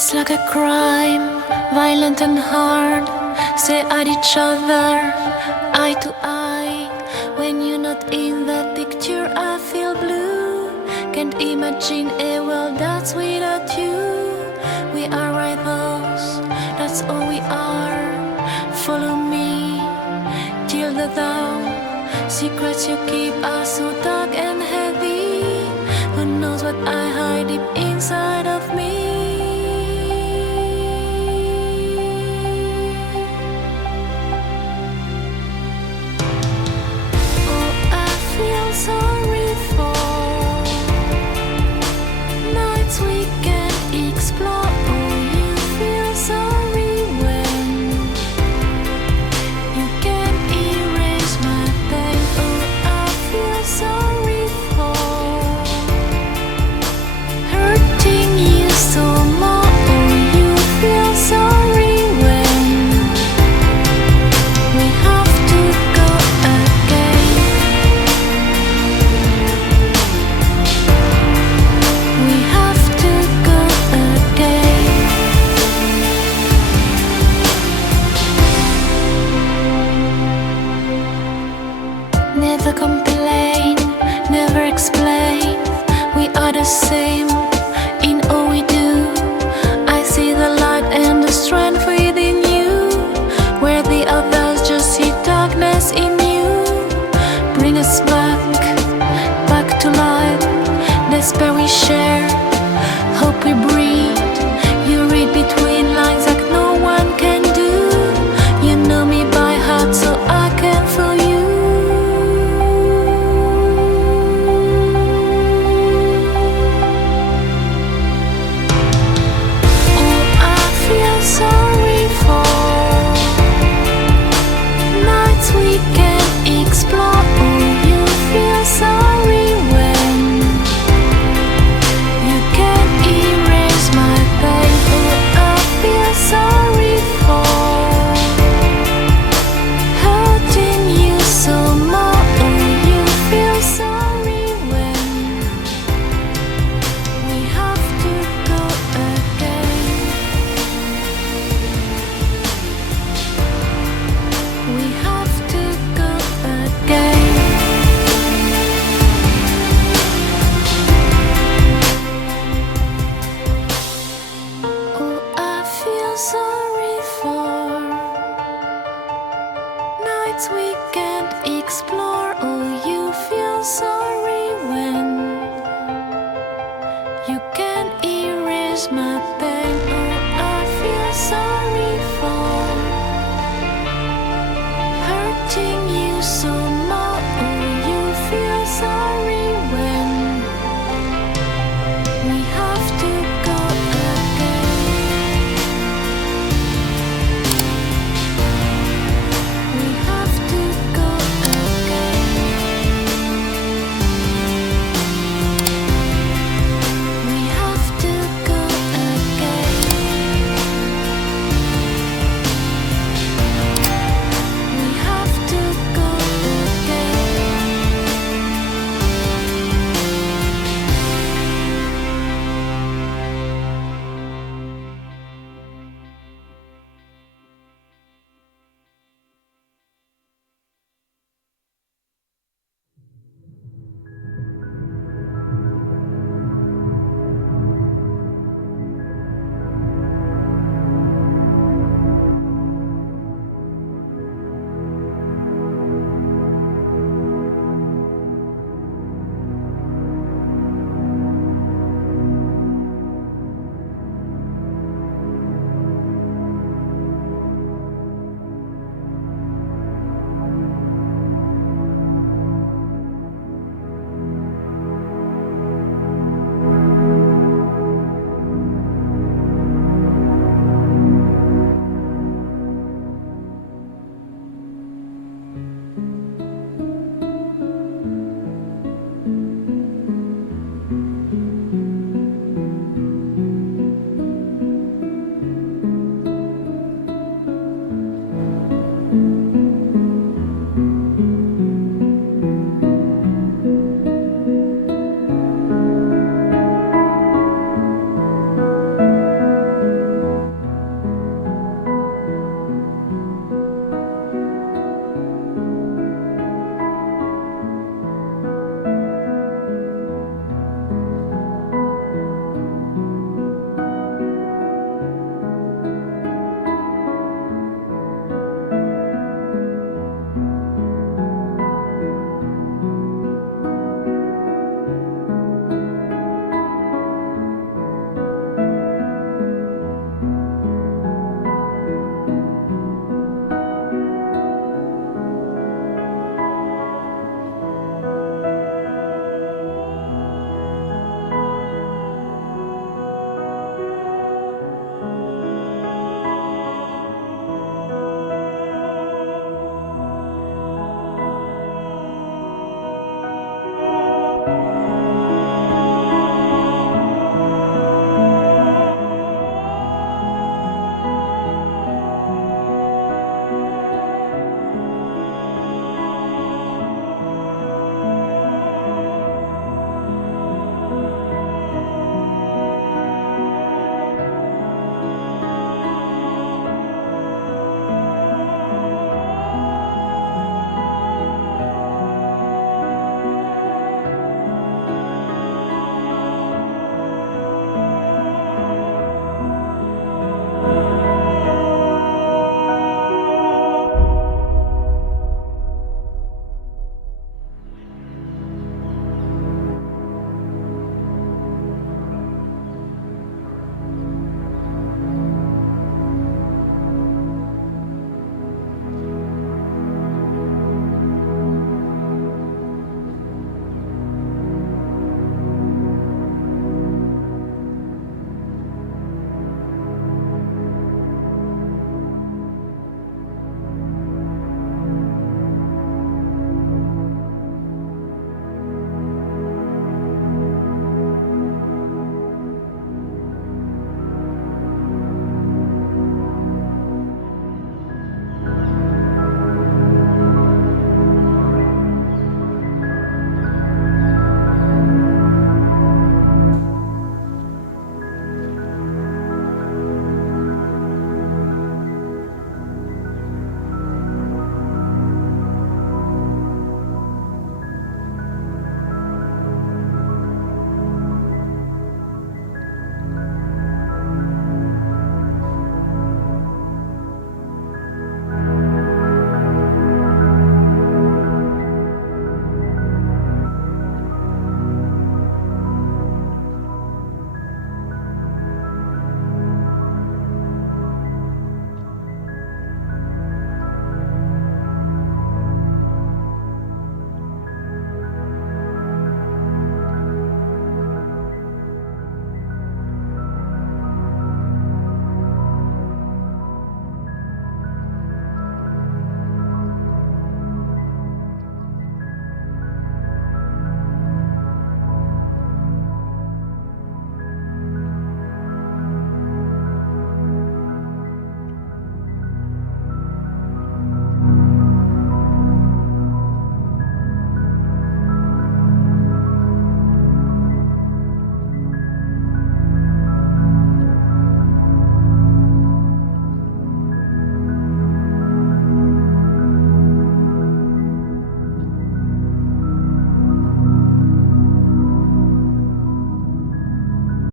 It's like a crime, violent and hard. Stare at each other, eye to eye. When you're not in that picture, I feel blue. Can't imagine a world that's without you. We are rivals, that's all we are. Follow me till the dawn. Secrets you keep are so dark and heavy. Who knows what I hide deep inside of me? Oh, I feel sorry for nights we can't explore. Oh, you feel sorry when you can't erase my pain. Oh, I feel sorry for hurting you so much. Oh, you feel sorry when we have to go again. We have to go again. Never complain, never explain. We are the same.